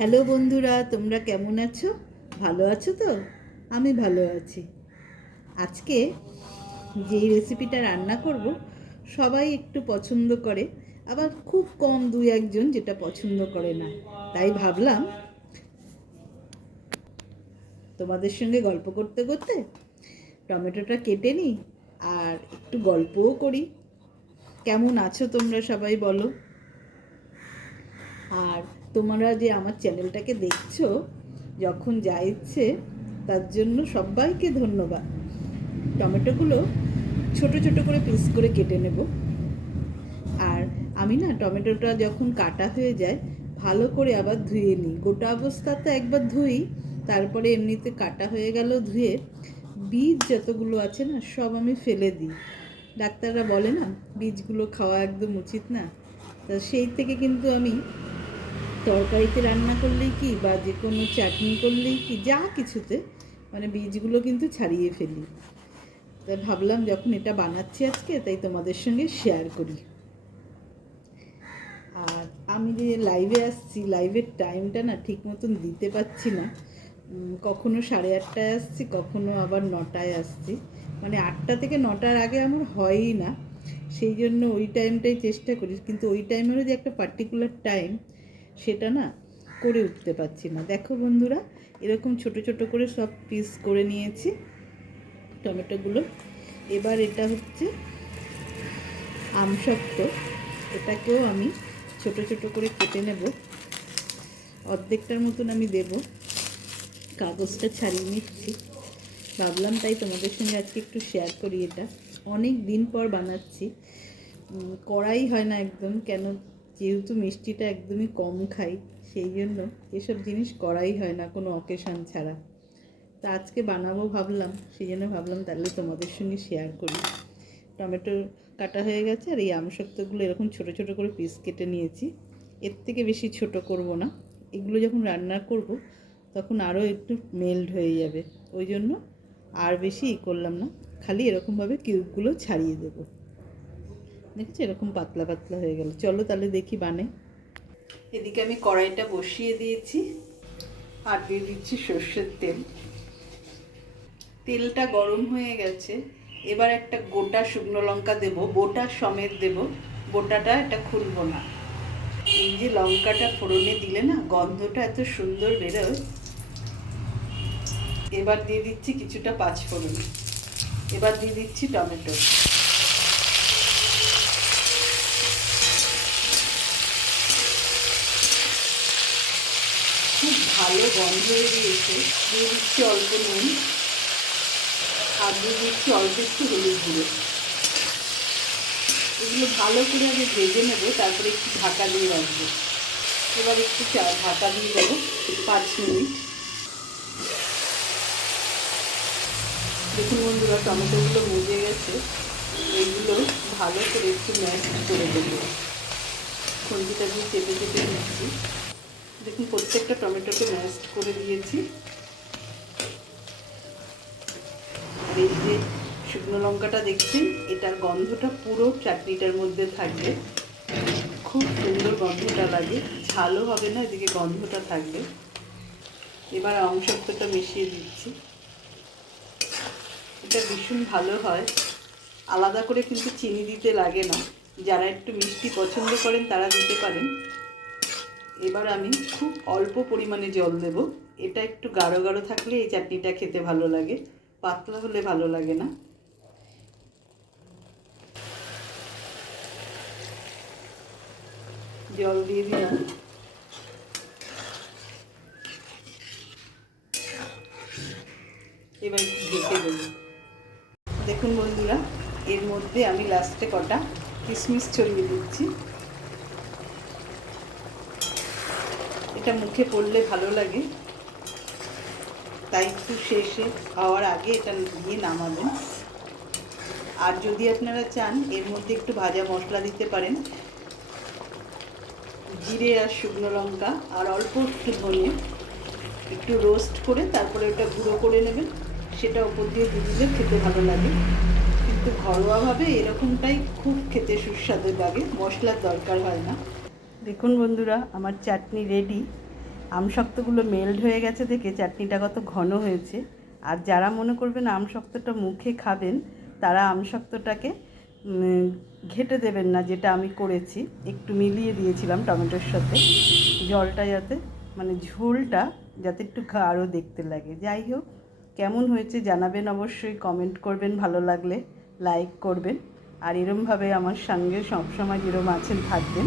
Hello বন্ধুরা, তোমরা কেমন আছো? ভালো আছো তো? আমি ভালো আছি। আজকে যেই রেসিপিটা রান্না করব, সবাই একটু পছন্দ করে, আবার খুব কম দুই একজন যেটা পছন্দ করে না। তাই ভাবলাম, তোমাদের সঙ্গে গল্প করতে করতে টমেটোটা কেটে নিই, আর একটু গল্পও করি। কেমন আছো তোমরা সবাই বলো। আর তোমরা যে আমার চ্যানেলটাকে দেখছ, যখন যা ইচ্ছে, তার জন্য সবাইকে ধন্যবাদ। টমেটোগুলো ছোট ছোট করে পিস করে কেটে নেব। আর আমি না টমেটোটা যখন কাটা হয়ে যায়, ভালো করে আবার ধুয়ে নিই। গোটা অবস্থাতে একবার ধুই, তারপরে এমনিতে কাটা হয়ে গেল ধুয়ে বীজ যতগুলো আছে না, সব আমি ফেলে দিই। ডাক্তাররা বলে না, বীজগুলো খাওয়া একদম উচিত না। তা সেই থেকে কিন্তু আমি তরকারিতে রান্না করলেই কি বা যে কোনো চাটনি করলেই কি, যা কিছুতে মানে বীজগুলো কিন্তু ছাড়িয়ে ফেলি। তাই ভাবলাম যখন এটা বানাচ্ছি আজকে, তাই তোমাদের সঙ্গে শেয়ার করি। আর আমি যে লাইভে আসছি লাইভের টাইমটা না ঠিক মতন দিতে পারছি না। কখনো সাড়ে আটটায় আসছি, কখনো আবার নটায় আসছি। মানে আটটা থেকে নটার আগে আমার হয়ই না। সেই জন্য ওই টাইমটাই চেষ্টা করি। কিন্তু ওই টাইমেরও যে একটা পার্টিকুলার টাইম সেটা না করে উঠতে পারছি না। দেখো বন্ধুরা, এরকম ছোট ছোট করে সব পিস করে নিয়েছি টমেটোগুলো। এবার এটা হচ্ছে আমসত্ব এটাকেও আমি ছোট ছোট করে কেটে নেব। অর্ধেকটার মতন আমি দেব। কাগজটা ছাড়িয়ে নিচ্ছি। ভাবলাম তাই তোমাদের সঙ্গে আজকে একটু শেয়ার করি এটা। অনেক দিন পর বানাচ্ছি। করাই হয় না একদম। কেন যেহেতু মিষ্টিটা একদমই কম খাই, সেই জন্য এসব জিনিস করাই হয় না কোনো অকেশন ছাড়া। তা আজকে বানাবো ভাবলাম, সেই জন্য ভাবলাম তাহলে তোমাদের সঙ্গে শেয়ার করি। টমেটো কাটা হয়ে গেছে আর এই আমসত্ত্বগুলো এরকম ছোট ছোট করে পিস কেটে নিয়েছি। এর থেকে বেশি ছোট করব না। এগুলো যখন রান্না করব, তখন আরও একটু মেল্ট হয়ে যাবে। ওই জন্য আর বেশি করলাম না। খালি এরকমভাবে কিউবগুলো ছাড়িয়ে দেবো। দেখছি? এরকম পাতলা পাতলা হয়ে গেল। চলো তাহলে দেখি বানে। এদিকে আমি কড়াইটা বসিয়ে দিয়েছি আর দিয়ে দিচ্ছি সর্ষের তেল। তেলটা গরম হয়ে গেছে। এবার একটা গোটা শুকনো লঙ্কা দেব। বোটা সমেত দেব। বোটাটা এটা খুলবো না। এই যে লঙ্কাটা ফোড়নে দিলে না, গন্ধটা এত সুন্দর বেরোয়। এবার দিয়ে দিচ্ছি কিছুটা পাঁচফোড়ন। এবার দিয়ে দিচ্ছি টমেটো খুব ভালো গন্ধ হয়ে দিয়েছে দিয়ে দিচ্ছি অল্প নুন। আর দিয়ে দিচ্ছি অল্প একটু হলুদ গুঁড়ো। এগুলো ভালো করে আগে ভেজে নেব, তারপরে একটু ঢাকা দিয়ে রাখব। এবার একটু ঢাকা দিয়ে দেবো পাঁচ মিনিট। দেখুন বন্ধুরা, টমেটোগুলো মজে গেছে। এইগুলো ভালো করে একটু ম্যাশ করে দেবো। খন্তিটা দিয়ে চেপে চেপে দিচ্ছি দেখুন, প্রত্যেকটা টমেটোকে ম্যাশ করে দিয়েছি। আর এই যে শুকনো লঙ্কাটা দেখছেন, এটার গন্ধটা পুরো চাটনিটার মধ্যে থাকবে। খুব সুন্দর গন্ধটা লাগে, ঝালও হবে না, এদিকে গন্ধটা থাকবে। এবার অংশত্বটা মিশিয়ে দিচ্ছি। এটা ভীষণ ভালো হয়। আলাদা করে কিন্তু চিনি দিতে লাগে না। যারা একটু মিষ্টি পছন্দ করেন, তারা দিতে পারেন। এবার আমি খুব অল্প পরিমাণে জল দেব। এটা একটু গাঢ় গাঢ় থাকলে এই চাটনিটা খেতে ভালো লাগে। পাতলা হলে ভালো লাগে না। জল দিয়ে দিলাম। এবার ঢেকে দেবো। দেখুন বন্ধুরা, এর মধ্যে আমি লাস্টে কটা কিশমিশ ছড়িয়ে দিচ্ছি। এটা মুখে পড়লে ভালো লাগে। তাই একটু শেষে খাওয়ার আগে এটা দিয়ে নামাবেন। আর যদি আপনারা চান, এর মধ্যে একটু ভাজা মশলা দিতে পারেন। জিরে আর শুকনো লঙ্কা, আর অল্প একটু ধনে। একটু রোস্ট করে তারপরে ওটা গুঁড়ো করে নেবেন। সেটা ওপর দিয়ে দিলে খেতে ভালো লাগে। কিন্তু ঘরোয়াভাবে এরকমটাই খুব খেতে সুস্বাদু লাগে। মশলার দরকার হয় না। দেখুন বন্ধুরা, আমার চাটনি রেডি আমশক্তগুলো মেল্ট হয়ে গেছে দেখে চাটনিটা কত ঘন হয়েছে। আর যারা মনে করবেন আমশক্তটা মুখে খাবেন, তারা আমশক্তটাকে ঘেটে দেবেন না, যেটা আমি করেছি। একটু মিলিয়ে দিয়েছিলাম টমেটোর সাথে। জলটা যাতে মানে ঝোলটা যাতে একটু গাঢ় দেখতে লাগে। যাই হোক, কেমন হয়েছে জানাবেন অবশ্যই কমেন্ট করবেন, ভালো লাগলে লাইক করবেন। আর এরমভাবে আমার সঙ্গে সবসময় যেরম আছেন থাকবেন।